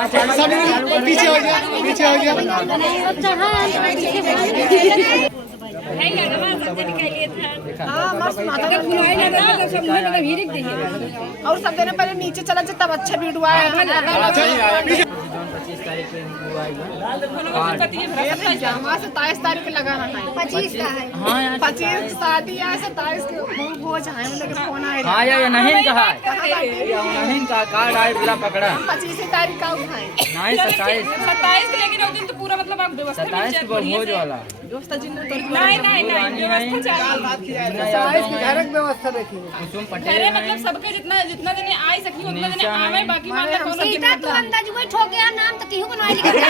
पीछे हो गया, पीछे हो गया। और सब देने पहले नीचे चला जाए तब अच्छा वीडियो आया। 25 तारीख को 27 तारीख को लगाना है। 25 का है। 25 शादी है, 27 को भोज है। फोन आया हाँ या नहीं कहा नहीं कहा कार्ड आए पूरा पकड़ा 25 तारीख का उठाए नहीं 27 27 के लेकिन उस दिन तो पूरा मतलब आप व्यवस्था 27 को भोज वाला व्यवस्था जिन्होंने नहीं व्यवस्था व्यवस्था देखिए। कुसुम अरे पटेल मतलब सबके जितना जितना जने आ सकी उतना जने आवे बाकी मान कोनो सीधा तो अंदाज में ठोके आ नाम तो केहू बनवाई लिखा है।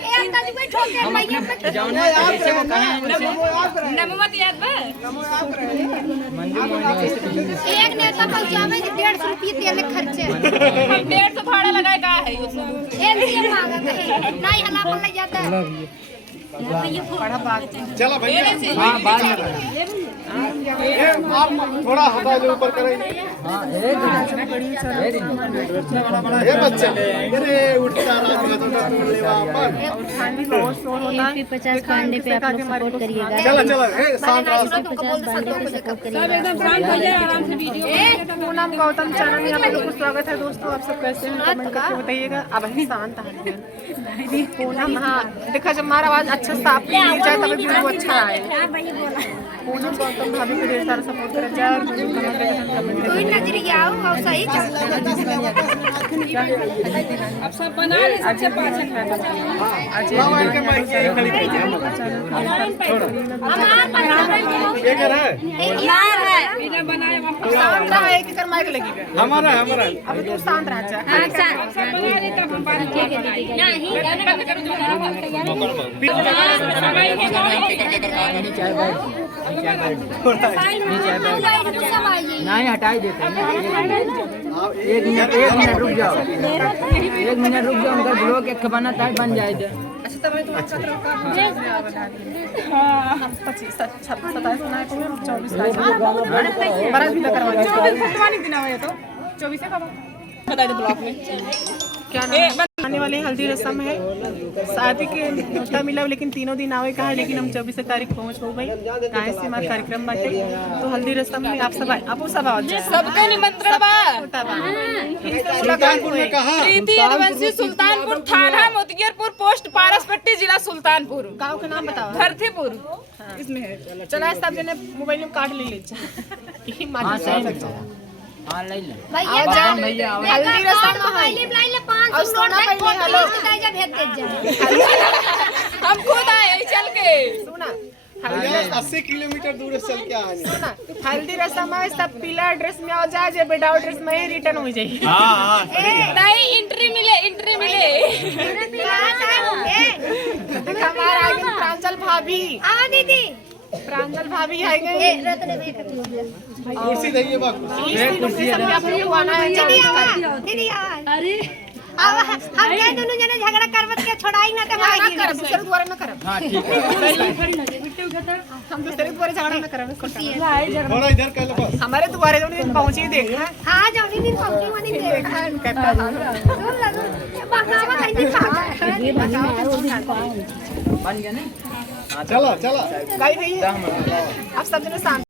ए अंदाज में ठोके मैया पे जाने ऐसे को कहे नममत याद बा मंजू मोहन एक नेता पहुंचावे कि 150 रुपये तेल खर्चे। हम 150 भाड़ा लगाए का है उसमें ए लिए मांगा कहे नहीं हला पर ले जाता है। चलो भैया, हाँ बाद में ये आप थोड़ा हवा जो ऊपर करेंगे। हाँ एक दिन ये बच्चा, अरे उठता रात में तो टूटने वापर। एमपी 50 पांडे पे आप लोग सपोर्ट करिएगा। चलो चलो, ए शांत रहो। 50 पांडे पे सपोर्ट करिएगा। एकदम शांत हो जाए आराम से वीडियो पूनम गौतम चरण में आप लोगों को स्वागत है दोस्तों। आप सब कैसे हैं कमेंट करके बताइएगा। अब ही शांत है पूनम। हाँ देखा जब हमारा आवाज अच्छा साफ मिल जाए तब वीडियो अच्छा आए। पूनम गौतम भाभी को ढेर सारा सपोर्ट करें जाए। कोई नजरिया आओ और सही अब सब बना ले सबसे पाछे लाओ इनके माइक ये खड़ी कीजिए। ये कर है बिना बनाए शांत रहा एक कर माइक लगी गया। हमारा अब तू शांत रह जा। सब बना ले तब हम बात किया नहीं बंद करो जो नहीं हटाई देते एक मिनट रुक जाओ उनका ब्लॉक एक बना टाइट बन जाए अच्छा तब मैं तुम्हारा खतरा का 25 27 ना 24 तारीख बारात भी करवा 24 फटवानी दिन आवे तो 24 का बता दे ब्लॉक में क्या नाम आने वाली हल्दी रस्म है। शादी के न्योता मिला लेकिन तीनों दिन आवे का है लेकिन हम 24 तारीख पहुँच हो गई कहाँ से हमारा कार्यक्रम बाटे। तो हल्दी रस्म में आप सब आओ सबका निमंत्रण बा सुल्तानपुर में कहा प्रीति यदुवंशी सुल्तानपुर थाना मोतियरपुर पोस्ट पारसपट्टी जिला सुल्तानपुर गाँव का नाम बताओ। धरतीपुर इसमें है चला सब जने मोबाइल में काट ले हाँ ले ले भैया हल्दी रस्म है पहले लाइन ले 500 नोट है हेलो भेज दे जा। हम खुद आए चल के सुना 80 किलोमीटर दूर से चल के आए। सुना हल्दी रस्म है सब पीला ड्रेस में आओ जाए जे विदाउट ड्रेस में ही रिटर्न हो जाए। नहीं एंट्री मिले हमारा आगे प्रांजल भाभी आ दीदी प्रांजल भाभी है गई। रत्न में कुर्सी देखिए बा कुर्सी सब पे आप लोग को आना है। दीदी अरे अब हम के दोनों जने झगड़ा करवत के छोड़ाई ना ना कर दूसरे द्वारा ना कर। हाँ ठीक है हम दूसरे द्वारा झगड़ा ना करें। थोड़ा इधर कर लो बस। हमारे द्वारे जो दिन पहुंची देखना हां जानी दिन पहुंची वाली देखा कहता सुन लगो बहावा नहीं खा बन गया नहीं चलो चलो भाई आप सब जने शांत